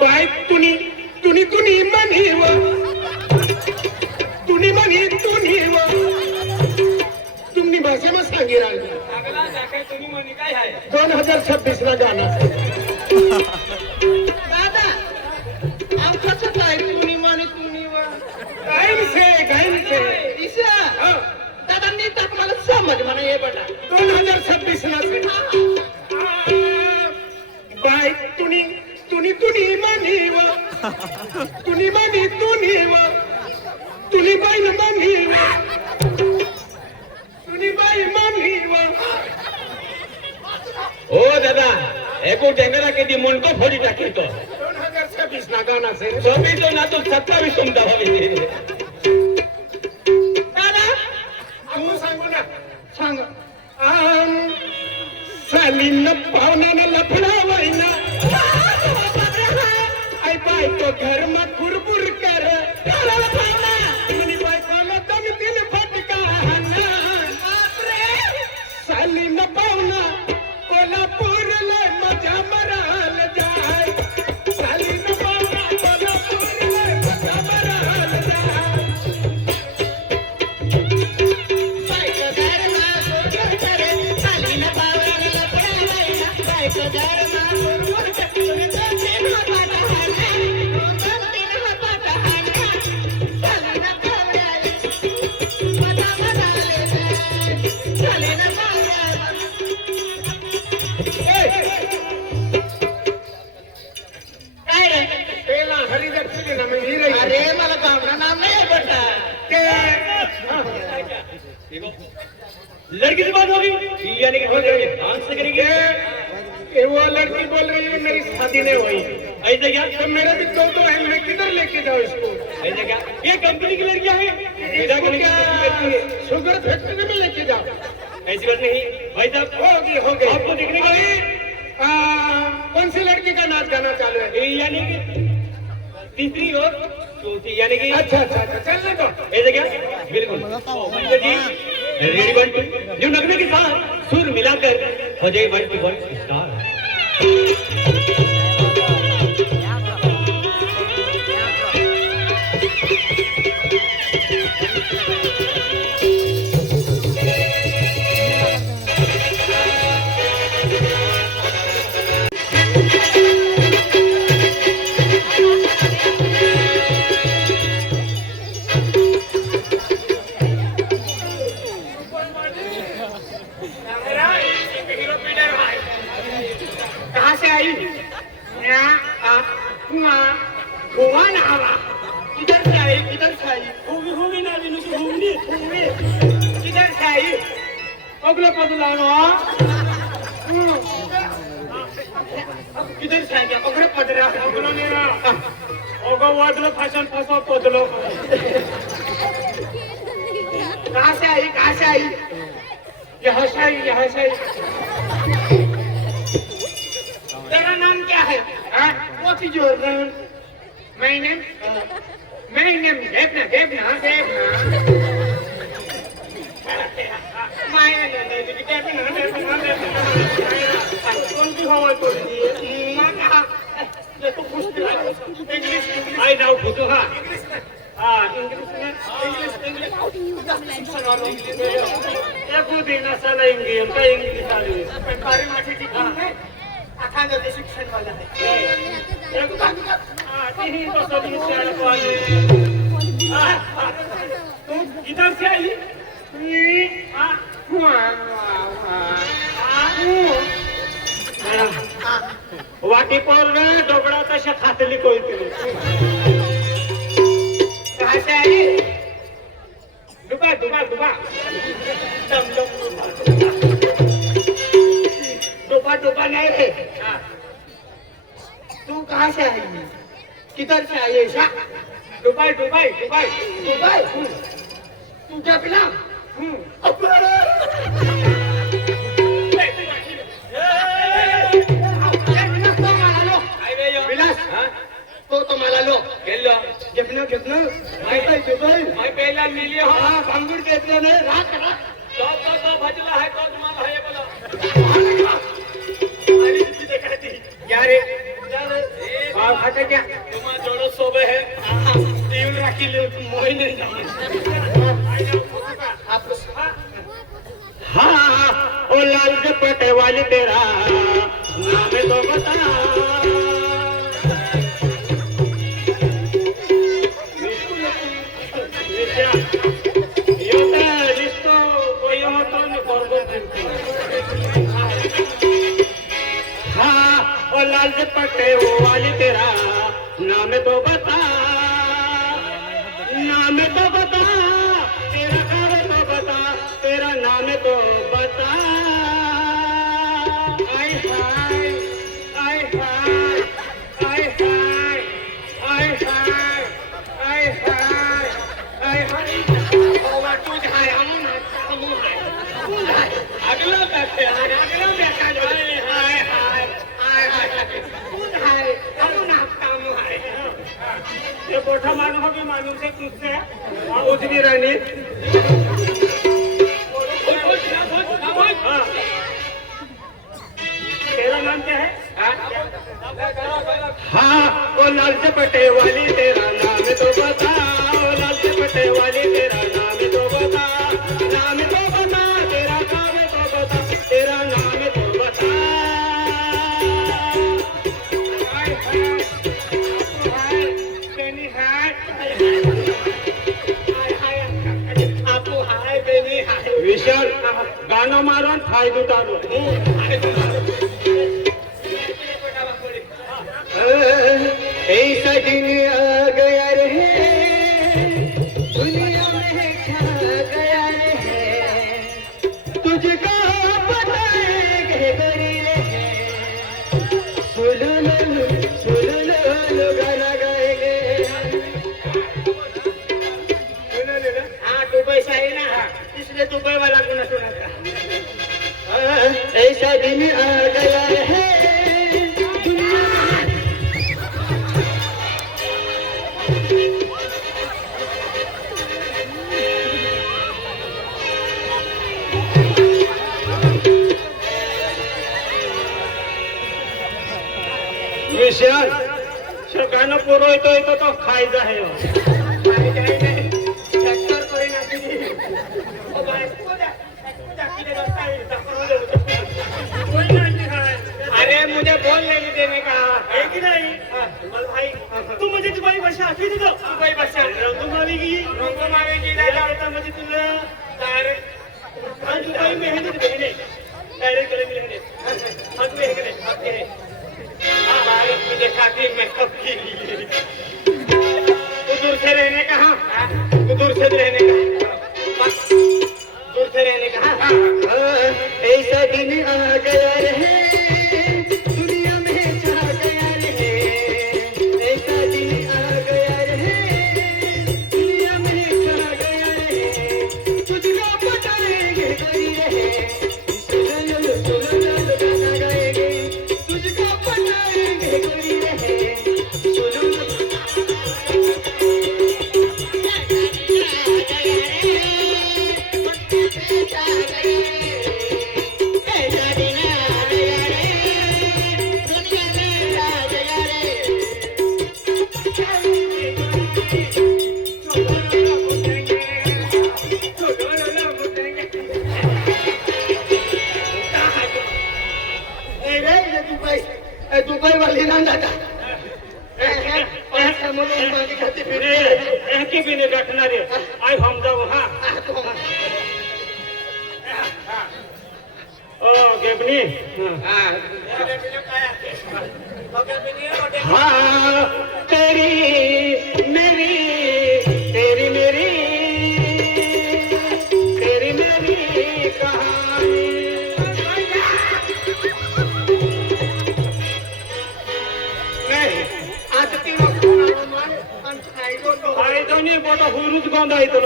Bye तुनी तुनी तुनी म्हणीव तुनी म्हणी तुनी तुम्ही भाषेमध्ये सांगितलं 2026 ला गाणं दादा आव कसं काय तुम्ही म्हणे तुम्ही काय ईशा दादा नीट मला समज म्हणा हे बघा 2026 ला बाय तुनी तुनी तुनी म्हणीव तुनी म्हणी तुनी बाई म्हणीव तुनी बाई म्हणीव ओ दादा एको टेंगरा किती म्हणतो फोडी टाकीतो 2026 ला गाणं असेल 26 ना तो 27 तुमचा भावी दादा तू सांगू ना सांग सालीन पाहुण्याने लफडावायना आई बायको घर मा कुरबुर कर म्हणी बायकोला दमतील फटका सालीन पाहुणा कोल्हापूरला मजा मराल जाय सालीन पाहुणा कोल्हापूरला मजा मराल जाय अरे मला गावना नाम नाही बेटा लड़की से बात होगी यानी कि डांस करेंगे वो लड़की बोल रही है मेरी शादी नहीं हुई ऐसे क्या तो मेरे भी दो है मैं किधर लेके जाऊँ इसको ऐसे क्या ये कंपनी की लड़कियां हैं इसको क्या शुगर फैक्ट्री में लेके जाओ ऐसी बात नहीं भाई साहब होगी आपको देखने का कौन सी लड़की का नाच गाना चालू है यानी कि तीसरी और चौथी यानी कि अच्छा चलने दो ऐसे क्या बिल्कुल जी रेडी 1 2 जो नगमे के साथ सुर मिलाकर हो जाए 1 2 1 स्टार्ट कहाँ से आई गोवा ना हवा किधर से आई होगी ना होगी किधर से आई अगला पदलानो किधर से आई अगला पदरा अगला नेरा ओगा वादलो फैशन फसो पदलो कहाँ से आई यहाँ से आई तेरा नाम क्या है What is your name? My name Devna. My कौन सी हवा तो ये तो कुछ इंग्लिश आई नाउ फुटुहा एक दिन साला इंग्लिश आली सरकारी माझी ठिकाण अखांड शिक्षण वाला है तू इधर से आई वाटी पर डोबड़ा तशा खातली कोई कहाँ से आई डुबा डुबा नहीं है तू कहाँ से आई किधर से आई ऐसा दुबई तू क्या पिला तो मला लो घेतलं मैं पहला मिली हो भांगूर घेतलं नाही राख तो भजला है तो तुम्हाला हे बोला या रे अच्छा क्या तुम्हारा जोड़ो सोबे है येऊन राखील मोही नाही आपको हाँ ओ लाल दुपट्टे वाली तेरा नाम तो बता हाँ ओ लाल दुपट्टे वाली तेरा नाम तो बता नाम तो बता तेरा घर तो बता तेरा नाम तो बता आय हाय आय हाय आय हाय आय हाय आय हाय आय हाय ओवा तू हाय हम हाय अगला बैठे अगला बेटा हाय हाय हाय हाय हाय तू हाय हम ना काम हाय ये मोठा माणूस भी माणूस है तुझसे उजवी राणी हाँ। तेरा नाम क्या है हाँ ओ लाल दुपट्टे वाली तेरा नाम तो बता ओ लाल दुपट्टे वाली तेरा नाम तो बता नाम तो बता तेरा नाम तो बता तेरा नाम तो बता हाय हाय हाय बेनी हाय हाय हाय आपू हाय बेनी हाय विशाल गाणं मारून फायदो तारो ऐसा दिन आ गया रे दुनिया में छा गया रे तुझको बताएंगे गोरिल्ले सुनो गाना गाएंगे हाँ दुबई से आई ना इसलिए दुबई वाला गुना सुना था ऐसा दिन आ गया है विशाल गाणं पुरो येतो तो खायचा आहे ट्रॅक्टर कोई ना अरे मुझे बोल लेने देने का है कि नहीं भाई तू मुझे दुबई भाषा आती थी दुबई भाषा रंग मावेगी जाता मुझे तुला डायरेक्ट दुबई में है डायरेक्ट गले मिलेंगे हक में है कि नहीं हक है भारत में दिखाती मेकअप की दूर से रहने का हाँ दूर से रहने का दूर से रहने का हाँ ऐसा दिन आ गया रे दुनिया में छा गया रे ऐसा दिन आ गया रे दुनिया में छा गया रे तुझको बताएंगे कोई रे सुनो गाना गाएंगे तुझको बताएंगे कोई रे सुनो दुबई वाली ना दादा की भी नहीं रखना रे आई हम जाओ हाँ ओ गेबनी हाँ तेरी मेरी तेरी मेरी तेरी मेरी कहानी नहीं आज तीनों आई तो नहीं बोटा हुरुज गंदा आई तो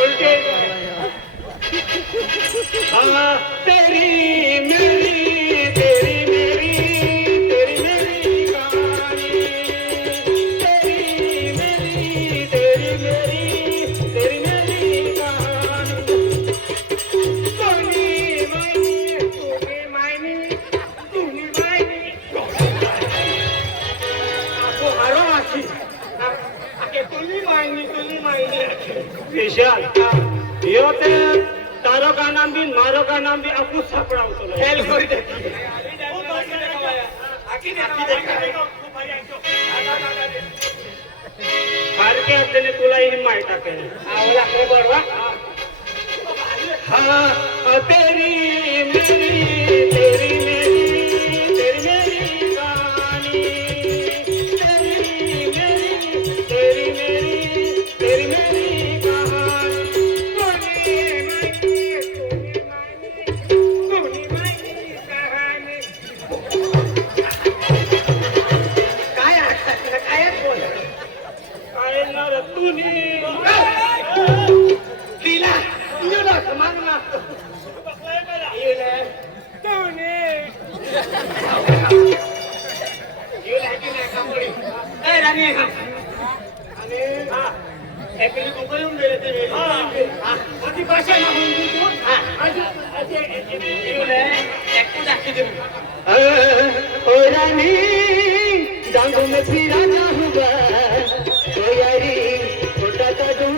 उल्टे हाँ तेरी मेरी तेरी मेरी तेरी मेरी कहानी तेरी मेरी तेरी मेरी तेरी मेरी कहानी कोई तारो का नाम भी मारो का नाम भी आपको सापड़ा उतरला फेल करी दे सारखे असल्याने तुलाही माहित आहे आवला को बडवा हाँ तेरी मेरी तेरी मेरी तेरी मेरी कहानी तेरी मेरी तेरी मेरी तेरी मेरी कहानी काय आता काय बोल काय ना रे तुनी दिला येऊ ना माग ना येऊ ना येऊ ना की नाही कामोडी ए राणी आणि एकली दुकान गेले ते हा ती भाषा ना म्हणून तू येऊ ना एकटू दाखी दे ओ रानी जांगों में फिरा ना हुआ तो यारी छोटा सा दूं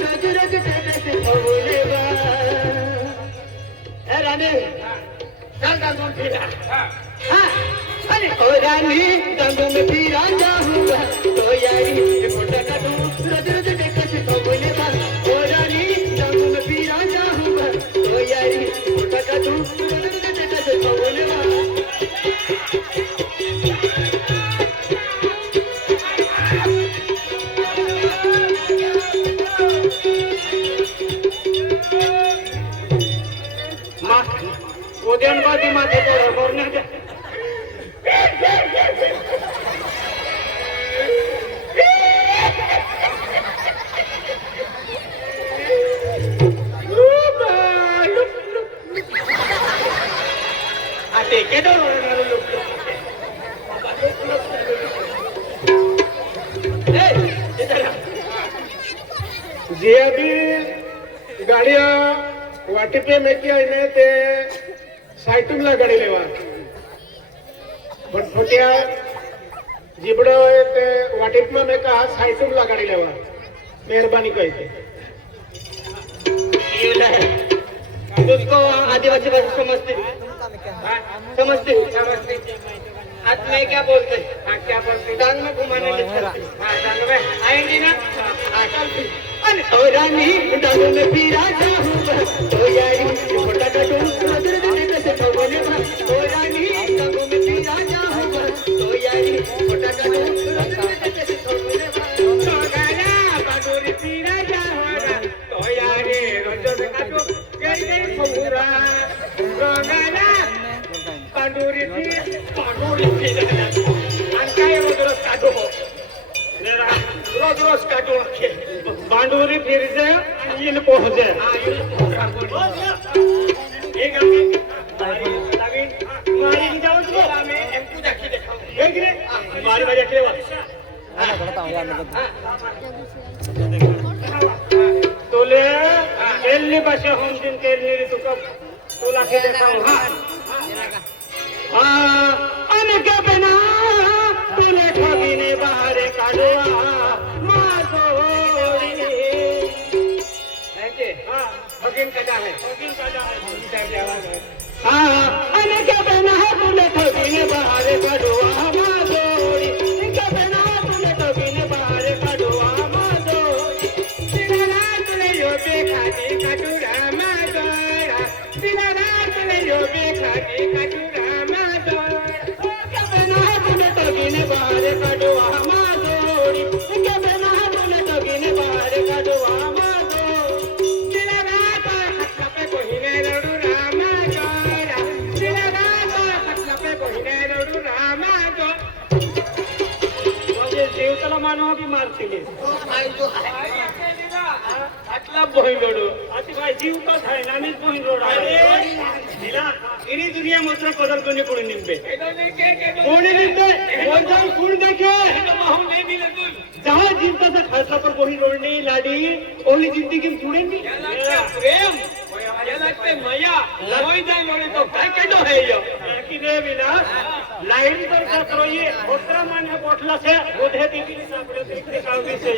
रज रज तेरे से भोले बा ए रानी चल जाऊन फिरा हाँ अरे ओ रानी जांगों में फिरा ना हुआ तो यारी छोटा सा दूं रज रज तेरे से भोले बा ओ रानी जांगों में फिरा ना हुआ तो यारी छोटा सा दूं रज रज तेरे से भोले बा उद्यानवादी माथे बोलण्याच्या आता केडो लोक जे अभी गाड़िया वाटी पे में किया इन्हें ते साइटून ला गाड़ी लेवा पण छोट्या जिबड़ ते वाटिप में कहा साइटून ला गाड़ी लेवा मेहरबानी कहते येऊ ना तुझको आदिवासी भाषा समझते समझते समझते आज मैं क्या बोलते हाँ क्या बोलते डांग में घुमाने ले चलते हाँ डांग में आएंगी ना हाँ चलती ओ रानी डालों में फिरा जाऊंगा तो यारी छोटा कटू नजर देने से भगवाने ओ रानी डालों में फिरा जाऊंगा तो यारी छोटा कटू नजर देने से भगवाने तो गाना बाडोरी फिरा जाऊंगा तो यारी नजर काटो कैसे फुरा तो गाना बाडोरी फिरा आणि काय रोज काटो रोज काटो बांडोरी फिर जाए इन पहुंच जाए एक मारी की जाओ तो मैं एमकू दाखी देखाऊं एक रे मारी मजा केवा तुले केल्ली भाषा होम दिन केल्ली रे तुका तुला के देखाऊ हाँ अनके बिना तुले ठगीने बाहर काढवा भगीन कदा है अने के बिना तुले ठगीने बाहर काढवा माधोरी के बिना तुले ठगीने बाहर काढवा माधोरी तिला तुले योबे खाती काटुरा मादोरा तिला तुले योबे खाती काटुरा मादोरा के बिना तुले ठगीने बाहर काढवा माधोरी के बिना तुले ठगीने बाहर काढवा माधोरी तिला हातला पे कोहिने रडू रामा जोरा तिला हातला पे कोहिने रडू रामा जो म्हणजे देवताला मानव बी मारतील हातला बहीण रडू अति काय जीव का आहे ना मीच बहीण रोड आहे दिला इनी दुनिया मात्र पदर कोणी कोणी निंबे कोणी निंबे कोण जाऊन कोण देखे जहाँ जिंता से खासा पर कोई रोड नहीं लाडी ओली जिंदगी में जुड़े नहीं प्रेम या लगते मया कोई जाए लोड़े तो काय केडो है यो की रे बिना लाइन तर का करो ये ओतरा मान है पोटला से ओधे दी सापड़े से काउंटी से